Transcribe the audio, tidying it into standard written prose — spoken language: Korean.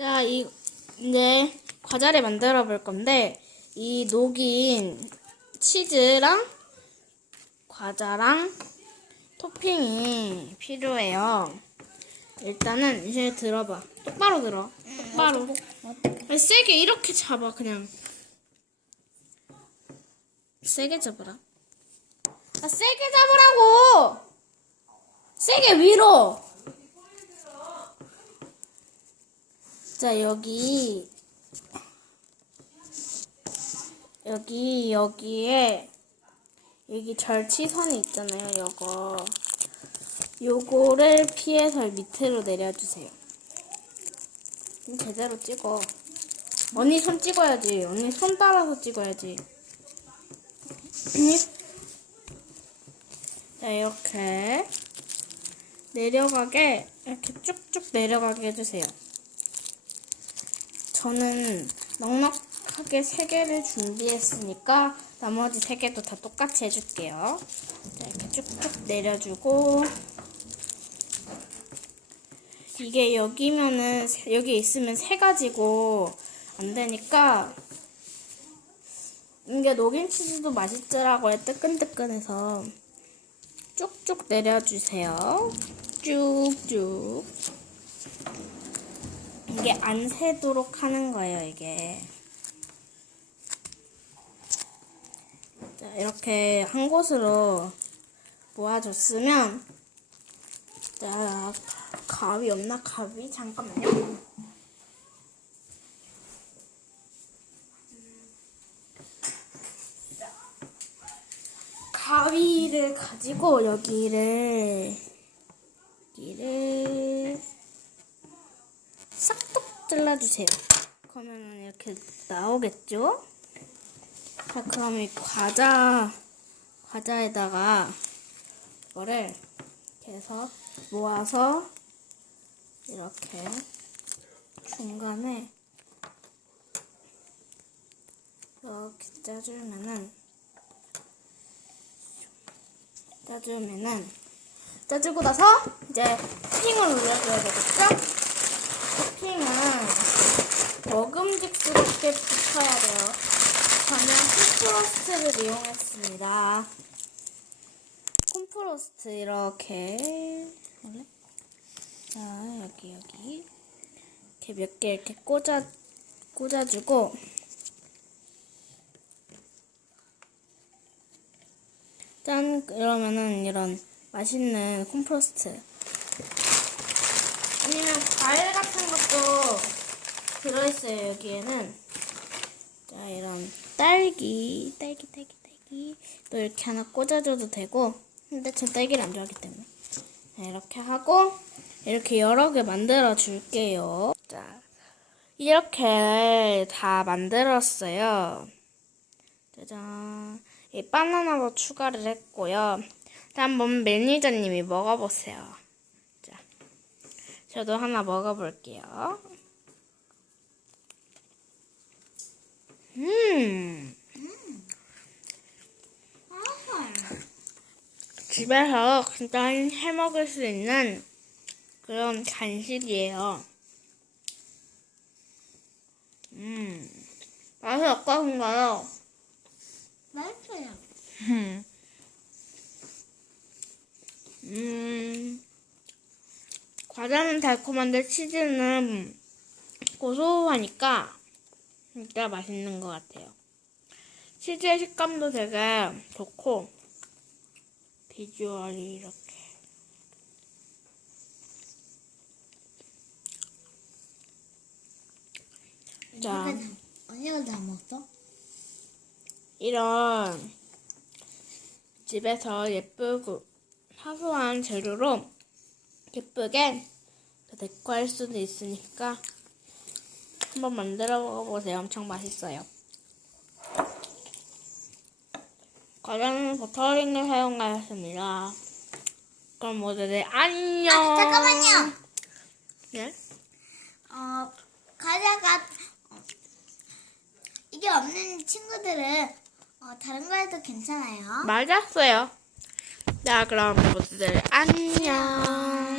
자, 이제 과자를 만들어 볼 건데, 이 녹인 치즈랑 과자랑 토핑이 필요해요. 일단은 이제 들어봐. 똑바로 들어. 똑바로. 아니, 세게 이렇게 잡아, 그냥. 세게 잡아라. 아, 세게 잡으라고! 세게 위로! 자, 여기에 여기 절치선이 있잖아요. 요거를 피해서 밑으로 내려주세요. 제대로 찍어. 언니 손 찍어야지. 언니 손 따라서 찍어야지. 자, 이렇게 내려가게, 이렇게 쭉쭉 내려가게 해주세요. 저는 넉넉하게 3개를 준비했으니까 나머지 3개도 다 똑같이 해줄게요. 자, 이렇게 쭉쭉 내려주고, 이게 여기 있으면 3가지고 안 되니까, 이게 녹인 치즈도 맛있더라고요. 뜨끈뜨끈해서. 쭉쭉 내려주세요. 쭉쭉. 이게 안 새도록 하는 거예요, 이게. 자, 이렇게 한 곳으로 모아줬으면, 자, 가위 없나? 가위? 잠깐만요. 가위를 가지고 여기를 싹둑 잘라주세요. 그러면 이렇게 나오겠죠? 자, 그럼 이 과자에다가 이거를 이렇게 해서 모아서 이렇게 중간에 이렇게 짜주고 나서 이제 토핑을 올려줘야 되겠죠? 토핑은 먹음직스럽게 붙여야 돼요. 저는 콤프로스트를 이용했습니다. 콤프로스트 이렇게 자, 여기 이렇게 몇 개 이렇게 꽂아주고, 짠! 이러면은 이런 맛있는 콤프로스트, 아니면 과일 같은 것도 들어있어요. 여기에는 자, 이런 딸기 또 이렇게 하나 꽂아줘도 되고, 근데 전 딸기를 안 좋아하기 때문에. 자, 이렇게 하고 이렇게 여러 개 만들어 줄게요. 자, 이렇게 다 만들었어요. 짜잔. 이 바나나도 추가를 했고요. 자, 한번 매니저님이 먹어보세요. 자, 저도 하나 먹어볼게요. 집에서 진짜 해 먹을 수 있는 그런 간식이에요. 맛이 어떠신가요? 맛있어요. 과자는 달콤한데 치즈는 고소하니까 진짜 맛있는 것 같아요. 치즈의 식감도 되게 좋고, 비주얼이 이렇게. 자, 언니가 다 먹었어? 이런 집에서 예쁘고 사소한 재료로 예쁘게 데코할 수도 있으니까 한번 만들어 먹어보세요. 엄청 맛있어요. 과자는 버터링을 사용하였습니다. 그럼 모두들 안녕. 잠깐만요. 네? 과자가 이게 없는 친구들은 다른 거 해도 괜찮아요. 맞았어요. 자, 그럼 모두들 안녕.